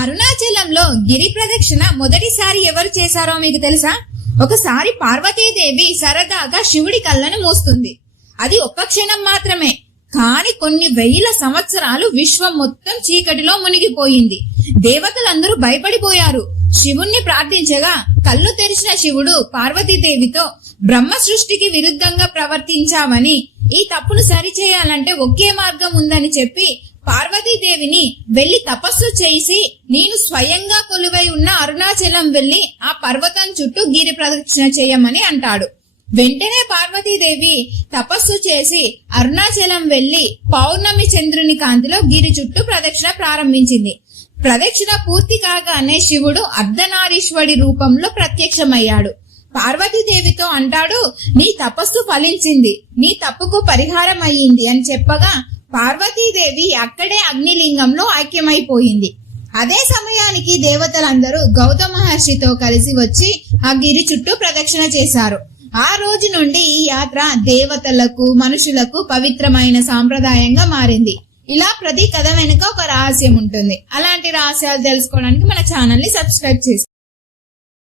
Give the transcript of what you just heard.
అరుణాచలంలో గిరి ప్రదక్షిణ మొదటిసారి ఎవరు చేశారో మీకు తెలుసా? ఒకసారి పార్వతీదేవి సరదాగా శివుడి కళ్ళను మూస్తుంది. అది ఒక్క క్షణం మాత్రమే, కాని కొన్ని వేల సంవత్సరాలు విశ్వం మొత్తం చీకటిలో మునిగిపోయింది. దేవతలందరూ భయపడిపోయారు. శివుణ్ణి ప్రార్థించగా కళ్ళు తెరిచిన శివుడు పార్వతీదేవితో, బ్రహ్మ సృష్టికి విరుద్ధంగా ప్రవర్తించావని, ఈ తప్పును సరిచేయాలంటే ఒకే మార్గం ఉందని చెప్పి పార్వతీదేవిని వెళ్లి తపస్సు చేసి నేను స్వయంగా కొలువై ఉన్న అరుణాచలం వెళ్లి ఆ పర్వతం చుట్టూ గిరి ప్రదక్షిణ చేయమని అంటాడు. వెంటనే పార్వతీదేవి తపస్సు చేసి అరుణాచలం వెళ్లి పౌర్ణమి చంద్రుని కాంతిలో గిరి చుట్టూ ప్రదక్షిణ ప్రారంభించింది. ప్రదక్షిణ పూర్తి కాగానే శివుడు అర్ధనారీశ్వడి రూపంలో ప్రత్యక్షమయ్యాడు. పార్వతీదేవితో అంటాడు, నీ తపస్సు ఫలించింది, నీ తప్పుకు పరిహారం అయ్యింది అని చెప్పగా పార్వతీదేవి అక్కడే అగ్నిలింగంలో ఐక్యమైపోయింది. అదే సమయానికి దేవతలందరూ గౌతమ మహర్షితో కలిసి వచ్చి ఆ గిరి చుట్టూ ప్రదక్షిణ చేశారు. ఆ రోజు నుండి ఈ యాత్ర దేవతలకు మనుషులకు పవిత్రమైన సాంప్రదాయంగా మారింది. ఇలా ప్రతి కథ వెనుక ఒక రహస్యం ఉంటుంది. అలాంటి రహస్యాలు తెలుసుకోవడానికి మన ఛానల్ ని సబ్స్క్రైబ్ చేసుకోండి.